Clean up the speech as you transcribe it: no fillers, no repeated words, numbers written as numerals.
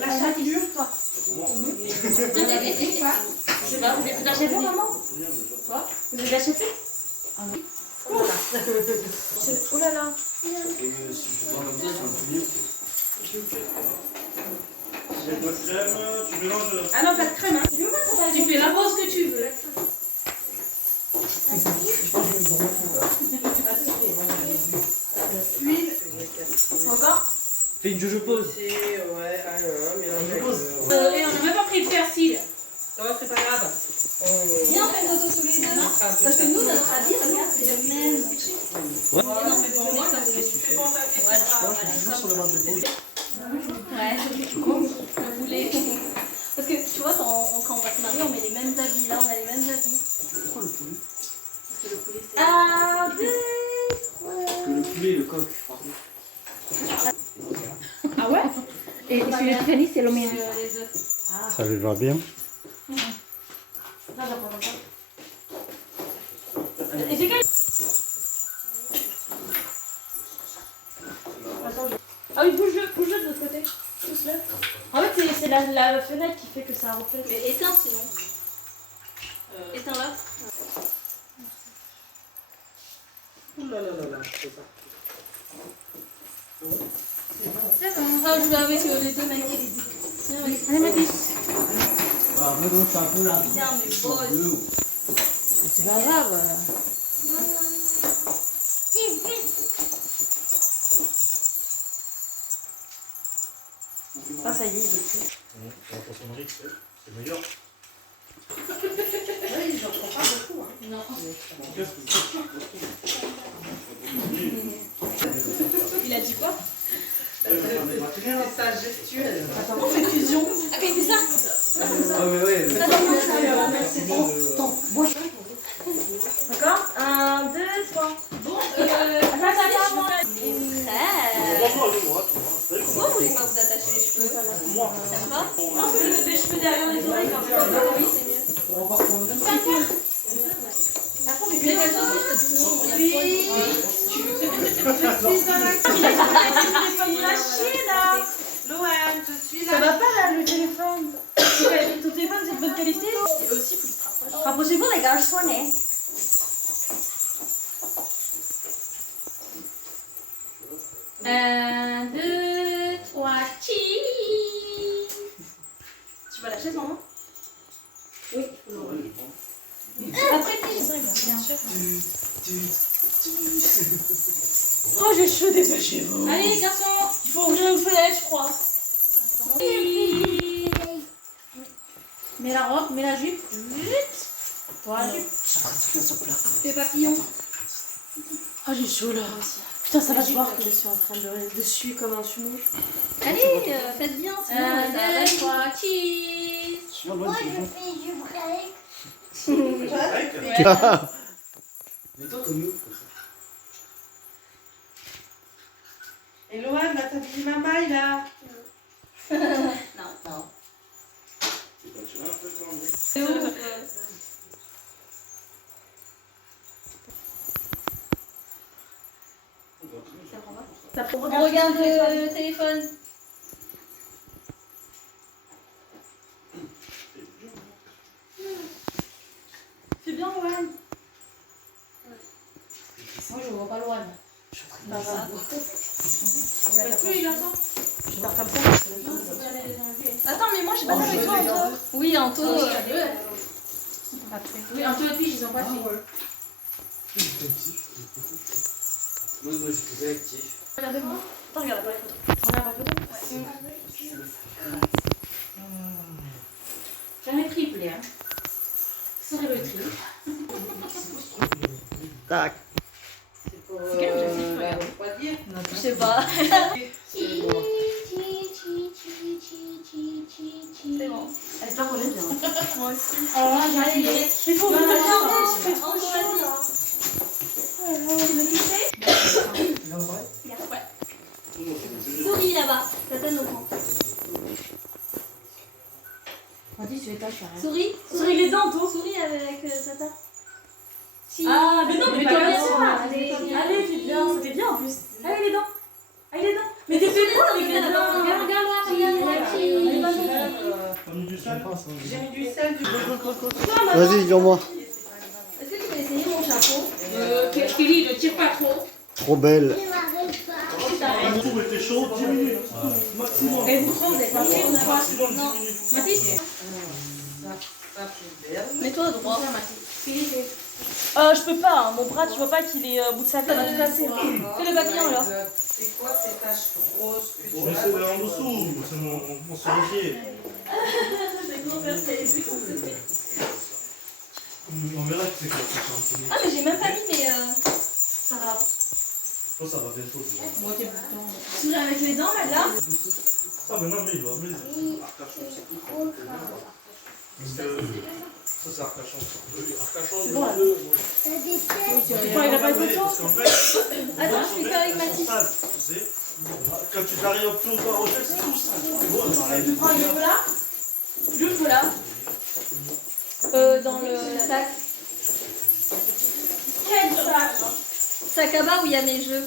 La chapelure, toi. Je sais pas, vous l'avez acheté, maman? Quoi? Vous avez acheté? Ah oui. Oh là là. Oh là là. Si je prends comme ça, c'est un peu mieux. Si j'ai pas de crème, tu mélanges. Ah non, pas de crème, hein. Tu fais la pause que tu veux. Huile. Encore? Fais une jojo pause. Ouais, mélange. Et on n'a même pas pris de persil. Non, c'est pas grave. Viens, on fait une photo tous les deux. Parce que nous, notre avis, regarde, c'est le même. Ouais. Non, mais pour moi, ça c'est Bon, ça fait Voilà. ça. Toujours sur le mode de pause. Ouais, le poulet. Parce que tu vois, quand on va se marier, on met les mêmes habits. Là, on a les mêmes habits. Pourquoi le poulet? Parce que le poulet, c'est. Ah, deux, Parce que le poulet et le coq. Ah ouais? Et celui de Fanny, c'est le mien. Les deux. Ah, Ça lui va bien. ça, j'en prends ça. Et c'est quel? Attends, ah oui, bouge-le de l'autre côté. Pousse-le. En fait, c'est la fenêtre qui fait que ça reflète. Mais éteins sinon. Éteins-la. Ouh là là là là, c'est ça. C'est bon. Ah, je vais avec les deux mecs. Allez, ma puce. Ah, mais bon, c'est un peu là. Tiens, mais bon. C'est pas grave. Ah, ça y est, il est plus. La poissonnerie, c'est meilleur. Oui, j'en prends pas beaucoup, hein. Non. Qu'est-ce Il a dit quoi? C'est sa gestuelle. On fait fusion. Ah, mais c'est ça. Ah, mais ouais. C'est bon. D'accord? 1, 2, 3. Bon, attends. Pourquoi vous voulez pas vous attacher les cheveux? T'aimes pas? Non, je vais mettre des cheveux derrière les oreilles quand même. Oui, c'est mieux. Mais qu'elles sont juste, sinon on y a Oui. trop de Je suis dans la cuisine. téléphone lâché là. Loane, je suis Ça là. va pas là le téléphone? Ton téléphone c'est de bonne qualité? Et aussi plus rapproche. Rapprochez-vous les garçons, hein? 1, 2, 3, cheese. Tu vas lâcher maman? Oui. Après, bien sûr. Oh, j'ai chaud, dépêchez-vous. Allez, les garçons, il faut ouvrir une fenêtre, je crois. Attends. Mets la robe, mets la jupe. Vite. Voilà. Les papillons. Oh, j'ai chaud là. Putain, ça va se voir que je suis en train de suer comme un sumo. Allez, faites bien, sinon ça va être quoi. Cheese. Moi, je fais du break. Mais toi, comme nous. Et Loane, là, t'habilles ma maille, là. Non. Tu vas un peu quand même. C'est où On regarde le téléphone. C'est bien, Loane. Moi, je vois pas Loane. Ça va. Plus, il a ça. Je pars comme ça. Attends, mais moi, j'ai pas avec toi, Anto. Oui, Anto. Oui, Anto et puis, ils ont pas fait. Moi, je suis très actif. Regardez-moi. Attends, regarde pas les photos. Regarde la photo. J'en ai triplé, hein. Serrez le tri. Tac. C'est quel objectif, regarde. Poitiers. Je sais pas. C'est bon. C'est bon. Elle est pas roulée bien. Moi aussi. Alors là, j'arrive. Il faut Non, vous non, le non, faire. non, Ouais. Souris là-bas. Ça donne au camp. Vas-y, tu étages, je Souris. Souris les dents, toi. Souris avec Tata. Ah, mais non, mais toi, bien. Allez, fais bien. Ça fait bien en plus. Allez, les dents. Allez, les dents. Mais t'es Regarde là, Comme du sel. J'ai mis du sel, du Vas-y, dis-moi. Est-ce que tu peux essayer mon chapeau Kelly, ne tire pas trop. Trop belle. Le tour était chaud, 10 minutes. Maximum. Et vous, vous êtes pas pris ou pas Maximum 10 minutes. Mathis, mets-toi droit. Je peux pas, hein. Mon bras, tu vois pas qu'il est au bout de sa tête. Ça va tout casser. Fais le papillon alors. C'est quoi ces taches grosses que tu Je sais, mais en dessous, c'est mon cerisier. On verra que c'est quoi ce champignon. Ah, mais j'ai même pas mis, mais ça va. Toi, ça va bientôt déjà. Souris avec les dents, là. Ça, maintenant, mais il va. Parce que ça, c'est Arcachon. C'est bon là. Pourquoi il a pas de photo? Parce qu'en fait, Attends, je fais pas avec Mathis. tu sais, quand tu arrives au plus haut de Rochelle, c'est tout ça. Tu prends le chocolat dans le sac. Quel sac? Sac à bas où il y a mes jeux.